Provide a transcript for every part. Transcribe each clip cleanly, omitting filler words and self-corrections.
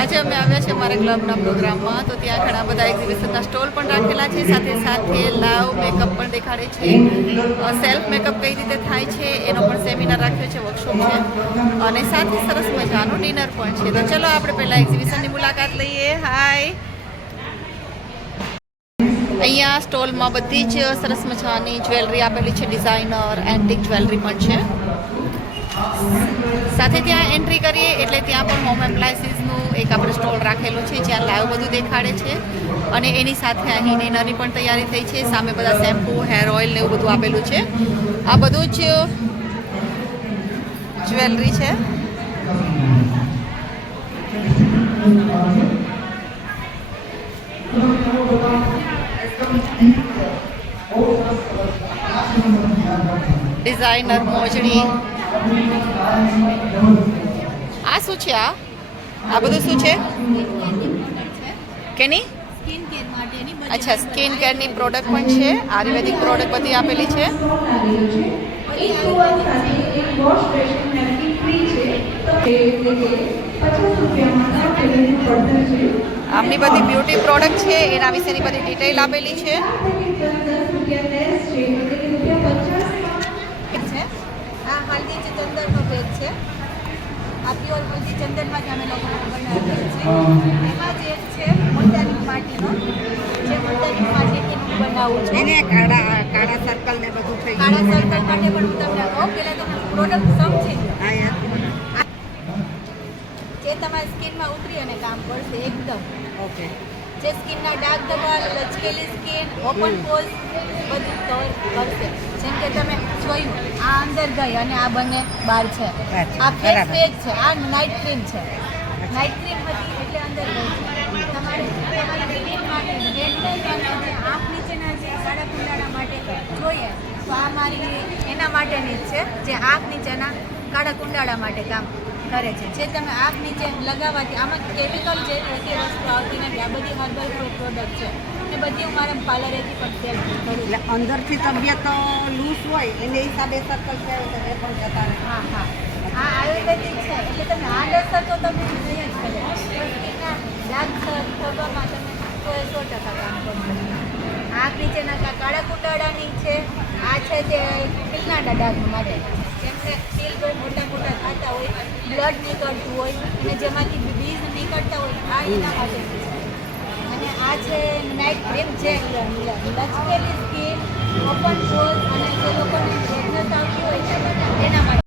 આજે અમે આવ્યા છે મારા ક્લબના પ્રોગ્રામમાં, તો ત્યાં ઘણા બધા એક્ઝિબિશનના સ્ટોલ પણ રાખેલા છે, સાથે સાથે લાવ મેકઅપ પણ દેખાડે છે, સેલ્ફ મેકઅપ કઈ રીતે થાય છે એનો પણ સેમિનાર રાખ્યો છે, વર્કશોપ છે, અને સાથે સરસ મજાનું ડિનર પણ છે. તો ચલો આપણે પહેલાં એક્ઝિબિશનની મુલાકાત લઈએ. હાય, અહીંયા સ્ટોલમાં બધી જ સરસ મજાની જ્વેલરી આપેલી છે, ડિઝાઇનર એન્ટિક જ્વેલરી પણ છે. સાથે ત્યાં એન્ટ્રી કરીએ એટલે ત્યાં પણ હોમ એપ્લાયન્સીસનું એક આપણે સ્ટોલ રાખેલો છે, જ્યાં લાઈવ બધું દેખાડે છે, અને એની સાથે અહીં ડિનરની પણ તૈયારી થઈ છે. સામે બધા શેમ્પૂ, હેર ઓઇલ ને એવું બધું આપેલું છે. આ બધું જ જ્વેલરી છે. ડિઝાઇનર મોજડી. આ શું છે? આ બધું શું છે? કેની? અચ્છા, સ્કિન કેરની પ્રોડક્ટ પણ છે. આયુર્વેદિક પ્રોડક્ટ બધી આપેલી છે. આમની બધી બ્યુટી પ્રોડક્ટ છે, એના વિશેની બધી ડિટેલ આપેલી છે. આ હલ્દી ચંદનનો ભેદ છે. આ પ્યોર હલ્દી ચંદનમાં જ અમે લોકો બનાવીએ છીએ. એમાં જ એક છે મુલતાની માટીનો, જે મુલતાની માટીથી બનાવું છું. એને કાળા સર્કલ ને બધું થઈ ગયું. કાળા સર્કલ માટે પણ હું તમને કહું, પહેલાં તમે પ્રોડક્ટ સમજી જે તમારી સ્કિનમાં ઉતરી અને કામ કરશે એકદમ. ઓકે. જે સ્કિનના ડાર્ક ધબ્બા, લચકેલી સ્કિન, ઓપન પોઝ બધું કવર કરશે. જેમ કે તમે જોયું, આ અંદર ગઈ અને આ બંને બહાર છે. આ ફેસ પેક છે, આ નાઇટ ક્રીમ છે. નાઇટ ક્રીમ હતી એટલે અંદર ગઈ છે. તમારી સ્કિન માટે આંખ નીચેના જે કાળા કુંડાળા માટે જોઈએ તો આ મારી એના માટેની જ છે, જે આંખ નીચેના કાળા કુંડાળા માટે કામ કરે છે. જે તમે આંખ નીચે લગાવવાથી આમાં કેમિકલ જે વસ્તુ આવતી નથી. આ બધી હર્બલ પ્રોડક્ટ છે અને બધી હું મારા પાર્લરેથી પણ સેલ કરું. એટલે અંદરથી તબિયત લૂઝ હોય એને હિસાબે સર્કલ છે એ પણ જતા. હા હા, આ આયુર્વેદિક છે એટલે તમે આ અસર તો તમે નહીં જ કરે. સ્કિનના ડાર્ક થવામાં તમે 100% કામ કરશો. આંખ નીચેના કાળા કુંડાળાની છે. આ છે તે પિલના ડાઘ માટે, જેમને પિલ બહુ મોટા મોટા થતા હોય, બ્લડ નીકળતું હોય અને જેમાંથી બીજ નીકળતા હોય, આ એના માટે છે. અને આ છે નાઇટ ક્રીમ, જે લચકેલી સ્કિન, ઓપન પોઝ અને જે લોકોને રેડનેસ આવતી હોય એના માટે.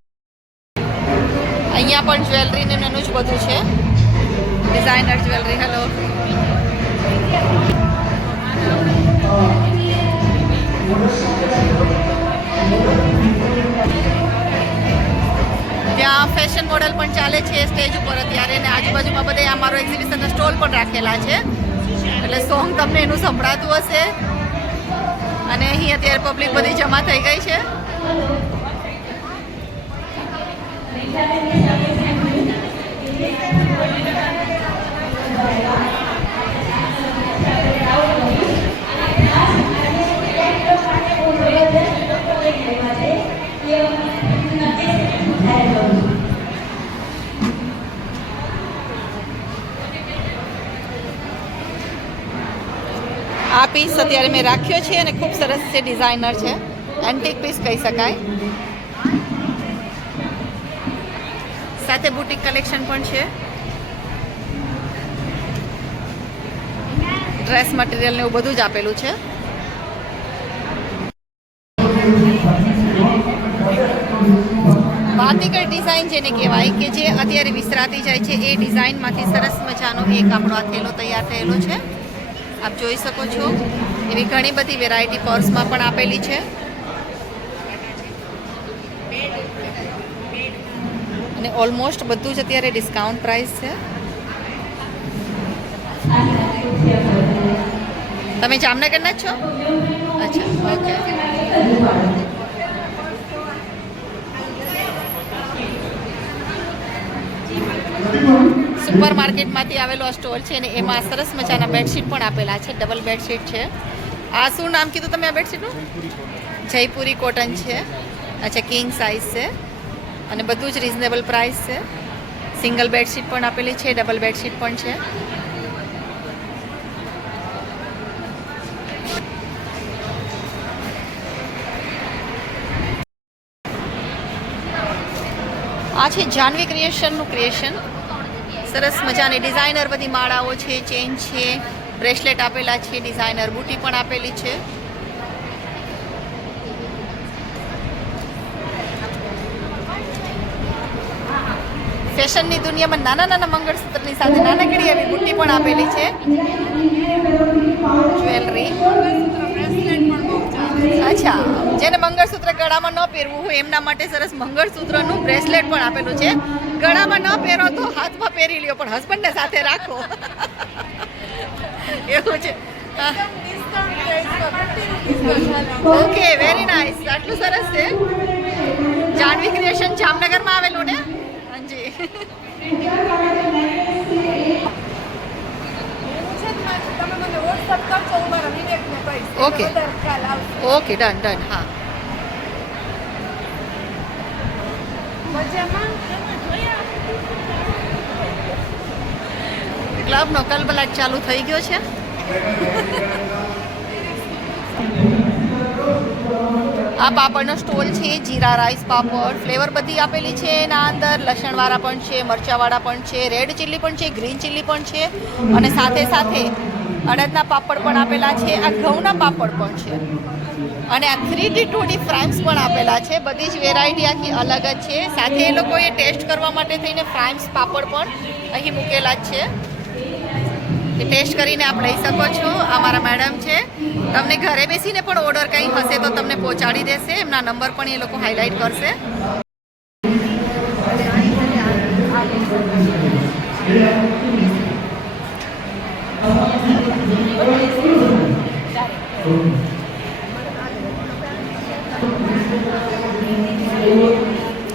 અહીંયા પણ જ્વેલરીને નાનું જ બધું છે, ડિઝાઇનર જ્વેલરી. હેલો, ત્યાં ફેશન મોડલ પણ ચાલે છે સ્ટેજ ઉપર અત્યારે, અને આજુબાજુમાં બધે અમારો એક્ઝિબિશનના સ્ટોલ પણ રાખેલા છે, એટલે સોંગ તમને એનું સંભળાતું હશે. અને અહીં અત્યારે પબ્લિક બધી જમા થઈ ગઈ છે. આ પીસ અત્યારે મેં રાખ્યો છે અને ખૂબ સરસ છે, ડિઝાઇનર છે, એન્ટિક પીસ કહી શકાય. સાથે બુટીક કલેક્શન પણ છે. ડ્રેસ મટીરિયલ ને એવું બધું જ આપેલું છે. ભાતીગળ ડિઝાઇન જેને કહેવાય કે જે અત્યારે વિસરાતી જાય છે, એ ડિઝાઇનમાંથી સરસ મજાનો એક આપણો આ થેલો તૈયાર થયેલો છે. આપ જોઈ શકો છો, એવી ઘણી બધી વેરાયટી પર્સમાં પણ આપેલી છે. અને ઓલમોસ્ટ બધું જ અત્યારે ડિસ્કાઉન્ટ પ્રાઇસ છે. તમે જામનગરના જ છો? અચ્છા, ઓકે. સુપર માર્કેટમાંથી આવેલો આ સ્ટોલ છે, અને એમાં સરસ મજાના બેડશીટ પણ આપેલા છે. ડબલ બેડશીટ છે. આ શું નામ કીધું તમે આ બેડશીટનું? જયપુરી કોટન છે. અચ્છા, કિંગ સાઇઝ છે અને બધું જ રિઝનેબલ પ્રાઇસ છે. સિંગલ બેડશીટ પણ આપેલી છે, ડબલ બેડશીટ પણ છે. આ છે જાનવી ક્રિએશનનું ક્રિએશન. સરસ મજાની ડિઝાઇનર બધી માળાઓ છે, ચેન છે, બ્રેસલેટ આપેલા છે, ડિઝાઇનર બુટી પણ આપેલી છે. ફેશનની દુનિયામાં નાના નાના મંગળસૂત્રની સાથે નાનકડી એવી બુટ્ટી પણ આપેલી છે. જ્વેલરી. અચ્છા, જેને મંગળસૂત્ર ગળામાં ન પહેરવું હોય એમના માટે સરસ મંગળસૂત્રનું બ્રેસલેટ પણ આપેલું છે. ગળામાં ન પહેરો તો હાથમાં પહેરી લ્યો, પણ હસબન્ડને સાથે રાખો. એવું છે. Okay, very nice. આટલું સરસ છે. જાનવી ક્રિએશન જામનગરમાં આવેલું ને? હાજી. Okay okay, done done. હા, ક્લબનો કલબલાટ ચાલુ થઈ ગયો છે. આ પાપડનો સ્ટોલ છે, જીરા રાઈસ પાપડ. ફ્લેવર બધી આપેલી છે એના અંદર. લસણવાળા પણ છે, મરચાવાળા પણ છે, રેડ ચીલી પણ છે, ગ્રીન ચીલી પણ છે, અને સાથે સાથે અડદના પાપડ પણ આપેલા છે. આ ઘઉંના પાપડ પણ છે, અને આ 3D 2D ફ્રાઈમ્સ પણ આપેલા છે. બધી જ વેરાયટી આખી અલગ જ છે. સાથે એ લોકોએ ટેસ્ટ કરવા માટે થઈને ફ્રાઈમ્સ પાપડ પણ અહીં મૂકેલા જ છે. એ ટેસ્ટ કરીને આપ લઈ શકો છો. આ મારા મેડમ છે. તમને ઘરે બેસીને પણ ઓર્ડર કંઈ હશે તો તમને પહોંચાડી દેશે. એમના નંબર પણ એ લોકો હાઇલાઇટ કરશે.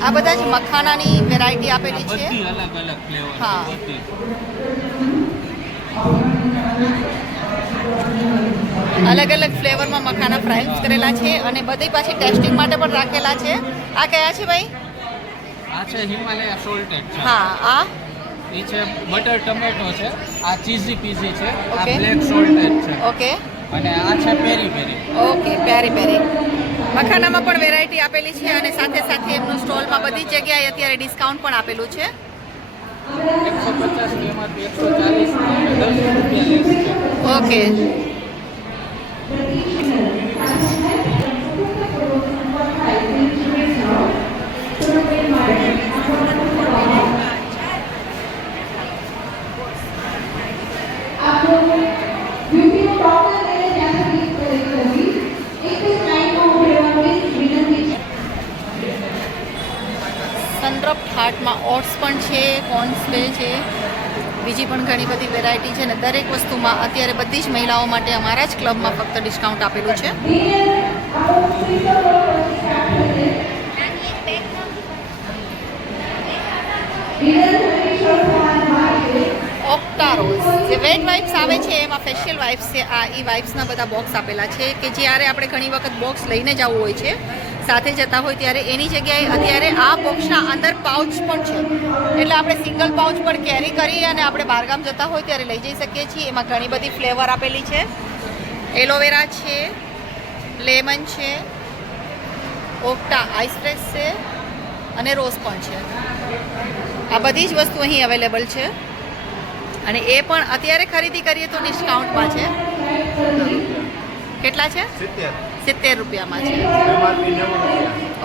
આ બધા જ મખાનાની વેરાયટી આપેલી છે. હા, અલગ અલગ ફ્લેવરમાં મખાના ફ્રાઈસ કરેલા છે, અને બધી પાછી ટેસ્ટિંગ માટે પણ રાખેલા છે. આ કયા છે ભાઈ? આ છે હિમાલયા સોલ્ટેડ છે. હા, આ એ છે બટર ટમેટો છે. આ ચીઝી પીઝી છે. આ ઓકે. બ્લેક સોલ્ટેડ છે. ઓકે અને આ છે પેરી પેરી. ઓકે, પેરી પેરી. મખાનામાં પણ વેરાયટી આપેલી છે, અને સાથે સાથે એમનું સ્ટોલમાં બધી જ જગ્યાએ અત્યારે ડિસ્કાઉન્ટ પણ આપેલું છે. 150 એમાંથી 140 10 રૂપિયા લેસ છે. ઓકે. સનડ્રોપ હાર્ટમાં ઓટ્સ પણ છે, કોર્ન્સ છે, બીજી પણ ઘણી બધી વેરાયટી છે, ને દરેક વસ્તુમાં અત્યારે બધી જ મહિલાઓ માટે અમારા જ ક્લબમાં ફક્ત ડિસ્કાઉન્ટ આપેલું છે. ઓક્ટારોઝ જે વેટ વાઇપ્સ આવે છે, એમાં ફેશિયલ વાઇપ્સ છે. આ ઈ વાઇપ્સના બધા બોક્સ આપેલા છે, કે જ્યારે આપણે ઘણી વખત બોક્સ લઈને જવું હોય છે, સાથે જતા હોય ત્યારે એની જગ્યાએ અત્યારે આ બોક્સના અંદર પાઉચ પણ છે. એટલે આપણે સિંગલ પાઉચ પણ કેરી કરી અને આપણે બહારગામ જતા હોય ત્યારે લઈ જઈ શકીએ છીએ. એમાં ઘણી બધી ફ્લેવર આપેલી છે. એલોવેરા છે, લેમન છે, ઓક્ટા આઈસ ફ્રેશ છે, અને રોઝ પણ છે. આ બધી જ વસ્તુ અહીં અવેલેબલ છે, અને એ પણ અત્યારે ખરીદી કરીએ તો ડિસ્કાઉન્ટમાં છે. કેટલા છે? 70 રૂપિયામાં છે.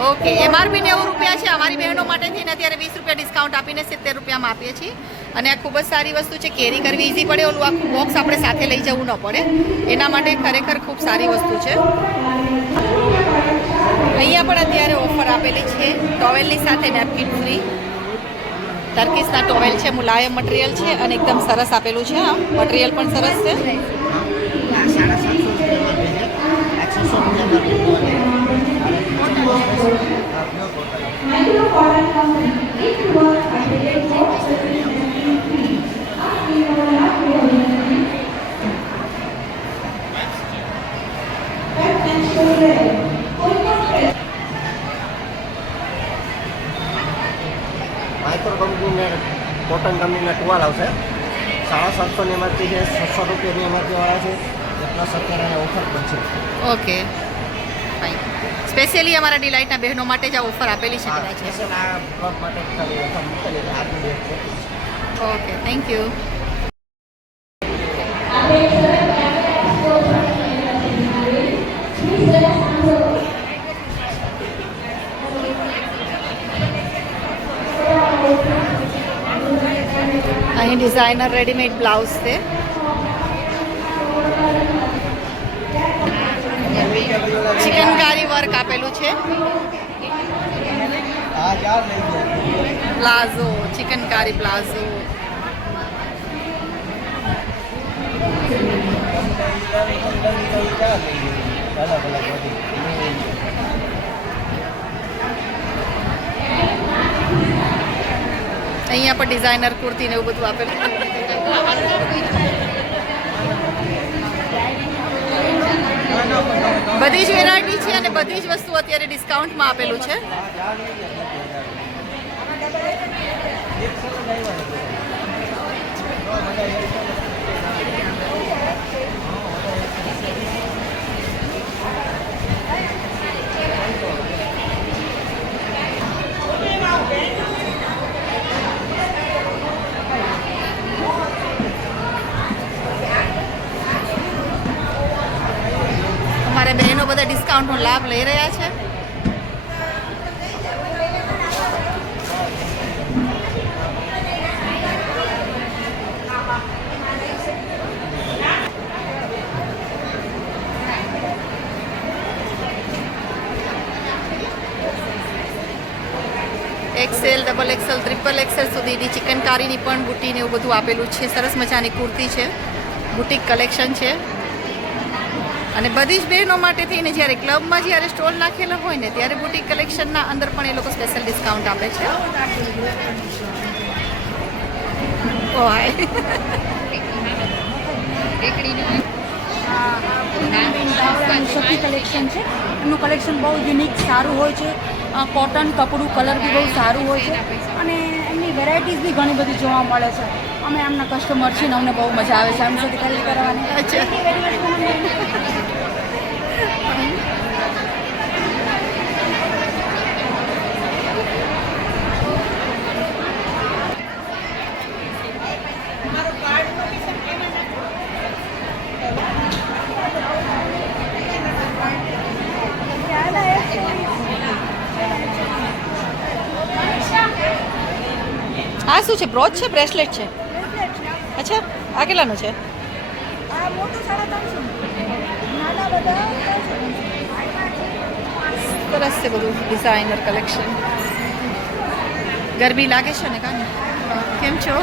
ઓકે, MRP 90 રૂપિયા છે. અમારી બહેનો માટે થઈને અત્યારે 20 રૂપિયા ડિસ્કાઉન્ટ આપીને 70 રૂપિયામાં આપીએ છીએ. અને આ ખૂબ જ સારી વસ્તુ છે. કેરી કરવી ઇઝી પડે, ઓલું આખું બોક્સ આપણે સાથે લઈ જવું ન પડે, એના માટે ખરેખર ખૂબ સારી વસ્તુ છે. અહીંયા પણ અત્યારે ઓફર આપેલી છે. ટોવેલની સાથે નેપકિન ફ્રી. ટર્કીશના ટોવેલ છે, મુલાયમ મટીરિયલ છે, અને એકદમ સરસ આપેલું છે. આ મટીરિયલ પણ સરસ છે. માઇક્રો કંપની કોટન કંપનીના ટુવાલ આવશે 750 એમાંથી છે, 600 રૂપિયાની એમાંથી વાળા છે, પ્લસ અત્યારે ઓફર પણ છે. Okay fine. સ્પેશિયલી અમારા ડિલાઇટના બહેનો માટે જ આ ઓફર આપેલી છે કદાચ. સ્પેશિયલ આ બ્લોગ માટે ખાલી ઓફર મૂકેલી છે આજની ડેટ છે. Okay thank you. અહીં ડિઝાઇનર રેડીમેડ બ્લાઉઝ છે. ચિકનકારી વર્ક આપેલું છે. Palazzo, chikankari palazzo. અહીંયા પણ ડિઝાઇનર કુર્તી ને એવું બધું આપેલું. બધી જ વેરાયટી છે અને બધી જ વસ્તુ અત્યારે ડિસ્કાઉન્ટમાં આપેલું છે. અમારે બહેનો બધા ડિસ્કાઉન્ટનો લાભ લઈ રહ્યા છે. XL, XXL, XXL સુધીની ચિકનકારીની પણ બુટીને એવું બધું આપેલું છે. સરસ મજાની કુર્તી છે, બુટીક કલેક્શન છે. અને બધી જ બહેનો માટે થઈને જ્યારે ક્લબમાં જ્યારે સ્ટોલ નાખેલો હોય ને ત્યારે બુટીક કલેક્શનના અંદર પણ એ લોકો સ્પેશિયલ ડિસ્કાઉન્ટ આપે છે. ઓ હાય. સખી કલેક્શન છે. એમનું કલેક્શન બહુ યુનિક સારું હોય છે. કોટન કપડું કલર બી બહુ સારું હોય છે અને એમની વેરાયટીઝ બી ઘણી બધી જોવા મળે છે. અમે એમના કસ્ટમર છીએ ને અમને બહુ મજા આવે છે એમની સાથે ખરીદી કરવાની. અચ્છા. આ શું છે? બ્રોચ છે, બ્રેસલેટ છે? અચ્છા, આ કેટલાનું છે? સરસ છે બધું ડિઝાઇનર કલેક્શન. ગરમી લાગે છે ને કાને? કેમ છો?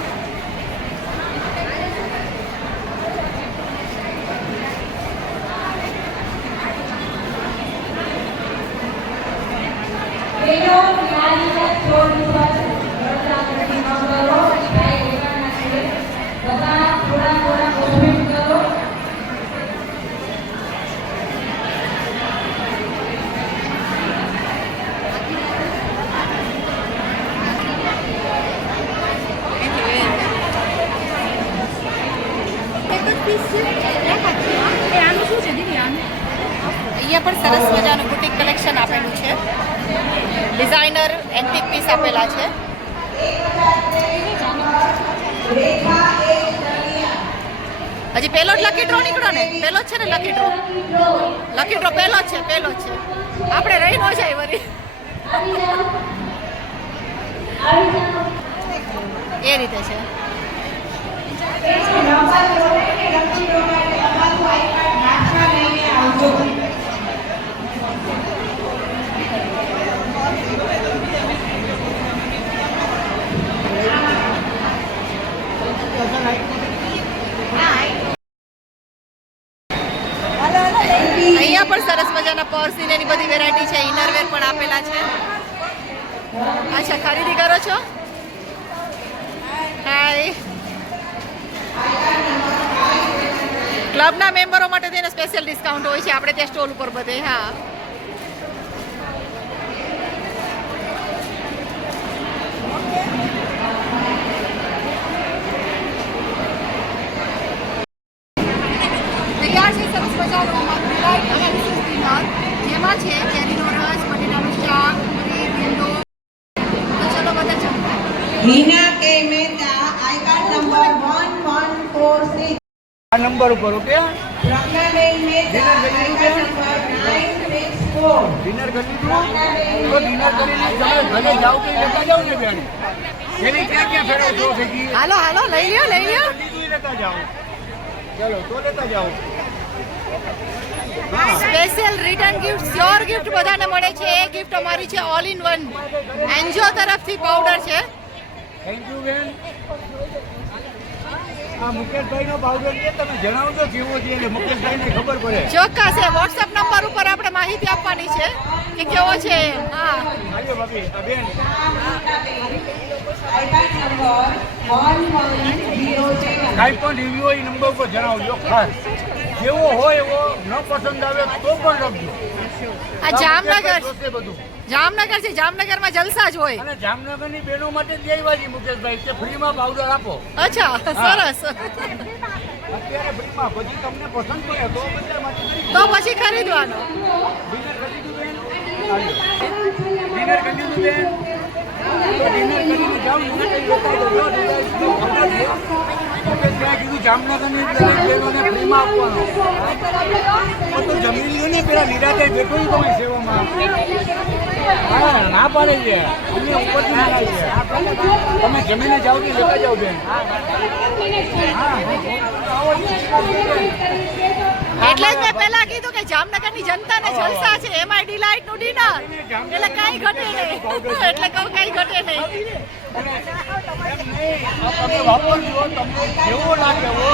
અહીંયા પણ સરસ મજાનું બુટીક કલેક્શન આપેલું છે. ડિઝાઇનર એન્ટિક પીસ આપેલા છે. હજી પહેલો જ લકી ડ્રો નીકળ્યો ને? પહેલો જ છે ને લકી ડ્રો? લકી ડ્રો પહેલો જ છે, પહેલો જ છે. આપણે રહી ન જાય વળી. એ રીતે છે. અહીંયા પણ સરસ મજાના પર્સની એની બધી વેરાયટી છે. ઇનરવેર પણ આપેલા છે. અચ્છા, ખરીદી કરો છો? હાય. ક્લબના મેમ્બરો માટે તેને સ્પેશિયલ ડિસ્કાઉન્ટ હોય છે આપણે ત્યાં સ્ટોલ ઉપર બધે. હા, मीना के मेहता आई कार्ड नंबर 1146 આ નંબર ઉપર okay Ratnaben Mehta I card number 964 dinner કરી દીધું તો ડિનર કરીને તમે ઘરે જાઓ કે લેતા જાઓ ને બેન એની ક્યાં ફેરવો છો ભેગી હાલો હાલો લઈ લ્યો લીધું લેતા જાઓ ચલો તો લેતા જાઓ special return gift your gift બધાને મળે છે એ ગિફ્ટ અમારી છે ઓલ ઇન વન એન્જો તરફથી પાવડર છે થેન્ક યુ બેન આ મુકેશભાઈનો પાવડર છે તમે જણાવજો કેવો છે એટલે મુકેશભાઈને ખબર પડે ચોક્કસ છે વોટ્સએપ નંબર ઉપર આપણે માહિતી આપવાની છે કે કેવો છે હા આવ્યો ભાભી આ બેન आई कार्ड नंबर 1107 કાંઈ પણ રિવ્યુ હોય એ નંબર ઉપર જણાવજો ખાસ જેવો હોય એવો ન પસંદ આવે તો પણ લખજો આ જામનગર મુકેશભાઈ બધું જામનગર છે જામનગરમાં જલસા જ હોય અને જામનગરની બહેનો માટે જ લેવાજી મુકેશભાઈ કે ફ્રીમાં પાવડર આપો અચ્છા સરસ અત્યારે ફ્રીમાં પછી તમને પસંદ પડે તો બજારમાંથી ખરીદો. તો પછી ખરીદવાનો ડિનર કરી દીધું બેન ડિનર કરી દીધું બેન તો ડિનર કરીને જાઓ મને કંઈ લેતા જજો મુકેશભાઈ કીધું જામનગરની દરેક બહેનોને ફ્રીમાં આપવાનો તો જમી લ્યો ને પેલા નિરાતે બેઠો તમે સેવામાં હા ના પાડે છે અમને ઉપરથી ના લાગે છે તમે જમીને જાઓ કે લેતા જાઓ બેન એટલે જ મેં પહેલા કીધું કે જામનગરની જનતાને જલસા છે એમાં ડિલાઇટ નું ડિનર એટલે કાંઈ ઘટે નહીં એટલે કહું કાંઈ ઘટે નહીં તમે વાપરજો તમને જેવો લાગે એવો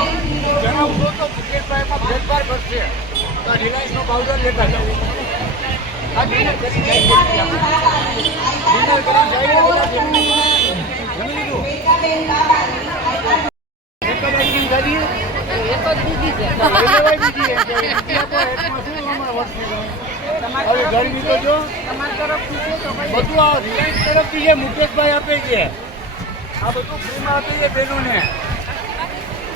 જણાવશો તો મુકેશભાઈમાં ફેરફાર કરશે તો રિલાયન્સનો પાવડર લેતા જાઓ આ ડિનર કરી જાય ડિનર કરી જાય જમી લીધું એક જ આઈસ્ક્રીમ ખાધી હવે ગરમી તો જો બધું આ રિલાયન્સ તરફથી છે મુકેશભાઈ આપે છે આ બધું ફ્રીમાં આપે છે બહેનોને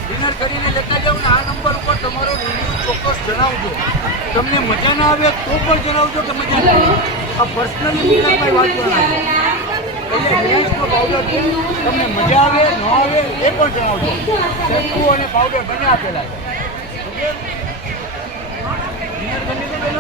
ડિનર કરીને લેતા જાઓ ને આ નંબર ઉપર તમારો રિવ્યુ ચોક્કસ જણાવજો તમને મજા ના આવે તો પણ જણાવજો કે મજા ના આવે આ પર્સનલી મુકેશભાઈ વાંચવાના છે એટલે રિલાયન્સનો પાવડર છે તમને મજા આવે ન આવે એ પણ જણાવજો શેમ્પૂ અને પાવડર બંને આપેલા છે ઓકે ડિનર કરી લીધું બહેનો